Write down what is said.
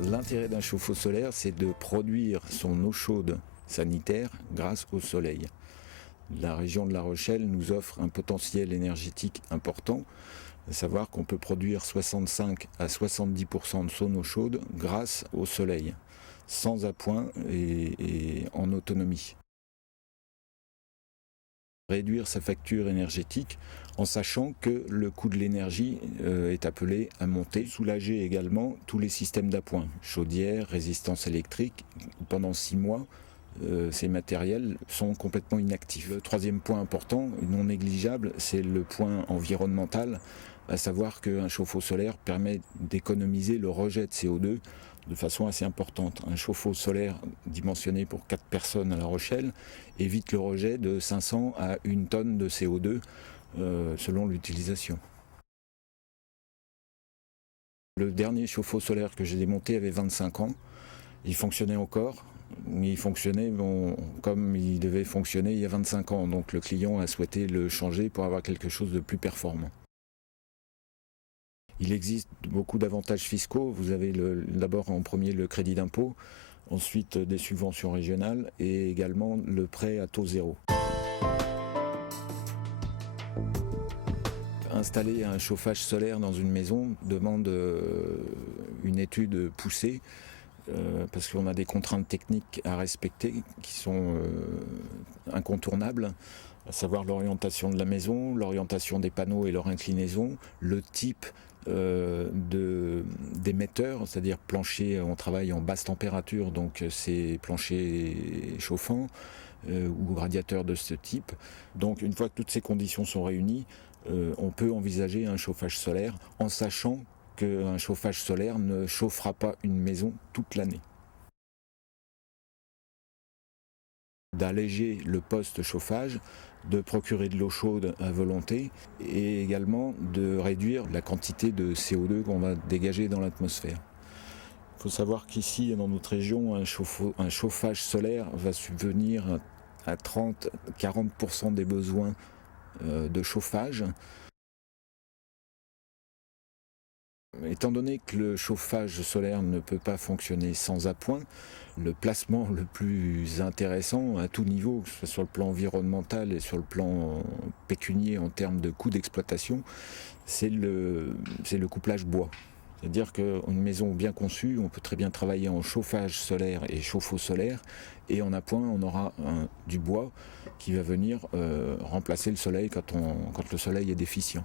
L'intérêt d'un chauffe-eau solaire, c'est de produire son eau chaude sanitaire grâce au soleil. La région de La Rochelle nous offre un potentiel énergétique important, à savoir qu'on peut produire 65 à 70% de son eau chaude grâce au soleil, sans appoint et en autonomie. Réduire sa facture énergétique en sachant que le coût de l'énergie est appelé à monter. Soulager également tous les systèmes d'appoint, chaudière, résistance électrique. Pendant 6 mois, ces matériels sont complètement inactifs. Le troisième point important, non négligeable, c'est le point environnemental, à savoir qu'un chauffe-eau solaire permet d'économiser le rejet de CO2 de façon assez importante. Un chauffe-eau solaire dimensionné pour 4 personnes à La Rochelle évite le rejet de 500 à 1 tonne de CO2 selon l'utilisation. Le dernier chauffe-eau solaire que j'ai démonté avait 25 ans. Il fonctionnait encore, mais il fonctionnait comme il devait fonctionner il y a 25 ans. Donc le client a souhaité le changer pour avoir quelque chose de plus performant. Il existe beaucoup d'avantages fiscaux. Vous avez d'abord en premier le crédit d'impôt, ensuite des subventions régionales et également le prêt à taux zéro. Installer un chauffage solaire dans une maison demande une étude poussée parce qu'on a des contraintes techniques à respecter qui sont incontournables, à savoir l'orientation de la maison, l'orientation des panneaux et leur inclinaison, le type d'émetteur, c'est-à-dire plancher, on travaille en basse température, donc c'est plancher chauffant ou radiateur de ce type. Donc une fois que toutes ces conditions sont réunies, on peut envisager un chauffage solaire en sachant qu'un chauffage solaire ne chauffera pas une maison toute l'année. D'alléger le poste chauffage, de procurer de l'eau chaude à volonté et également de réduire la quantité de CO2 qu'on va dégager dans l'atmosphère. Il faut savoir qu'ici, dans notre région, un chauffage solaire va subvenir à 30-40% des besoins de chauffage. Étant donné que le chauffage solaire ne peut pas fonctionner sans appoint, le placement le plus intéressant à tout niveau, que ce soit sur le plan environnemental et sur le plan pécunier en termes de coût d'exploitation, c'est le couplage bois. C'est-à-dire qu'une maison bien conçue, on peut très bien travailler en chauffage solaire et chauffe-eau solaire, et en appoint, on aura du bois qui va venir remplacer le soleil quand le soleil est déficient.